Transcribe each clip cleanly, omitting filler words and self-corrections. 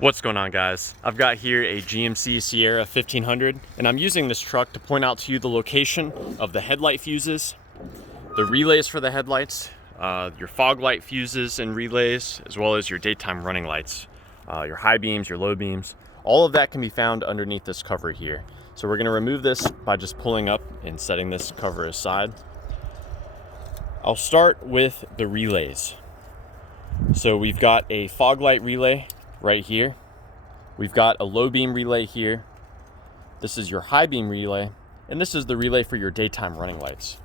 What's going on, guys? I've got here a GMC Sierra 1500 and I'm using this truck to point out to you the location of the headlight fuses, the relays for the headlights, your fog light fuses and relays, as well as your daytime running lights, your high beams, your low beams. All of that can be found underneath this cover here. So we're going to remove this by just pulling up and setting this cover aside. I'll start with the relays. So we've got a fog light relay right here. We've got a low beam relay here. This is your high beam relay, and this is the relay for your daytime running lights.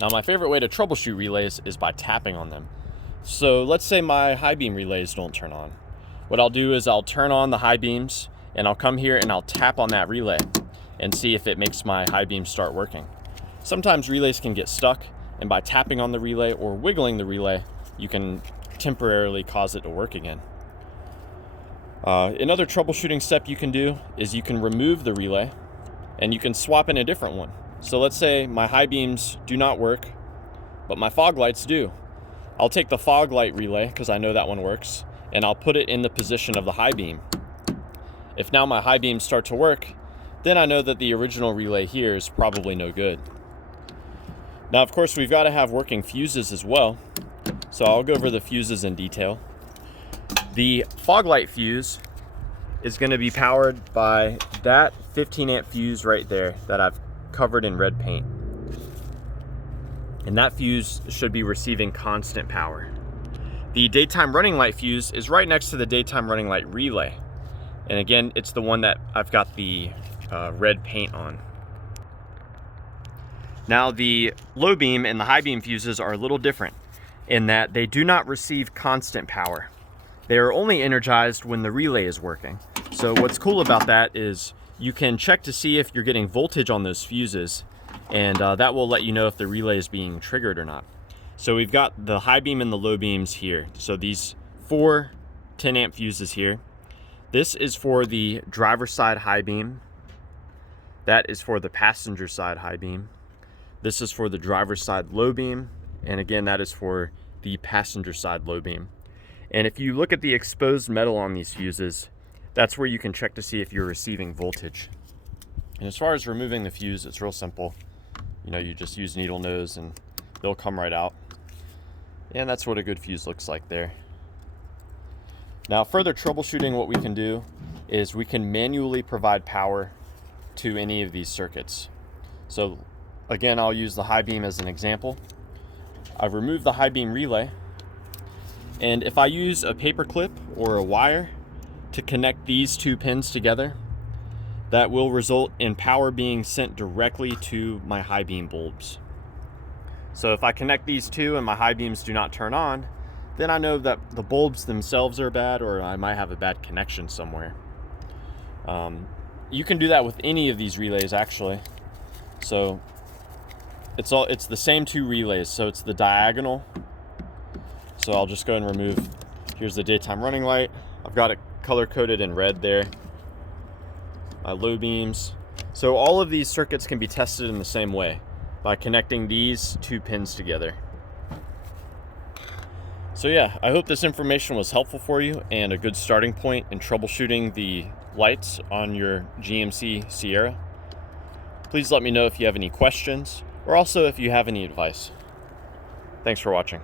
Now, my favorite way to troubleshoot relays is by tapping on them. So let's say my high beam relays don't turn on. What I'll do is I'll turn on the high beams and I'll come here and I'll tap on that relay and see if it makes my high beams start working. Sometimes relays can get stuck, and by tapping on the relay or wiggling the relay, you can temporarily cause it to work again. Another troubleshooting step you can do is you can remove the relay and you can swap in a different one. So let's say my high beams do not work, but my fog lights do. I'll take the fog light relay, because I know that one works, and I'll put it in the position of the high beam. If now my high beams start to work, then I know that the original relay here is probably no good. Now, of course, we've got to have working fuses as well. So I'll go over the fuses in detail. The fog light fuse is going to be powered by that 15 amp fuse right there that I've covered in red paint. And that fuse should be receiving constant power. The daytime running light fuse is right next to the daytime running light relay. And again, it's the one that I've got the red paint on. Now, the low beam and the high beam fuses are a little different in that they do not receive constant power. They are only energized when the relay is working. So what's cool about that is you can check to see if you're getting voltage on those fuses, and that will let you know if the relay is being triggered or not. So we've got the high beam and the low beams here. So these 4 10 amp fuses here. This is for the driver's side high beam. That is for the passenger side high beam. This is for the driver's side low beam. And again, that is for the passenger side low beam. And if you look at the exposed metal on these fuses, that's where you can check to see if you're receiving voltage. And as far as removing the fuse, it's real simple. You know, you just use needle nose and they'll come right out. And that's what a good fuse looks like there. Now, further troubleshooting, what we can do is we can manually provide power to any of these circuits. So again, I'll use the high beam as an example. I've removed the high beam relay, and if I use a paper clip or a wire to connect these 2 pins together, that will result in power being sent directly to my high beam bulbs. So if I connect these 2 and my high beams do not turn on, then I know that the bulbs themselves are bad, or I might have a bad connection somewhere. You can do that with any of these relays, actually. So it's the same 2 relays, so it's the diagonal. So I'll just go and remove, here's the daytime running light. I've got it color coded in red there. My low beams. So all of these circuits can be tested in the same way by connecting these 2 pins together. So yeah, I hope this information was helpful for you and a good starting point in troubleshooting the lights on your GMC Sierra. Please let me know if you have any questions, or also if you have any advice. Thanks for watching.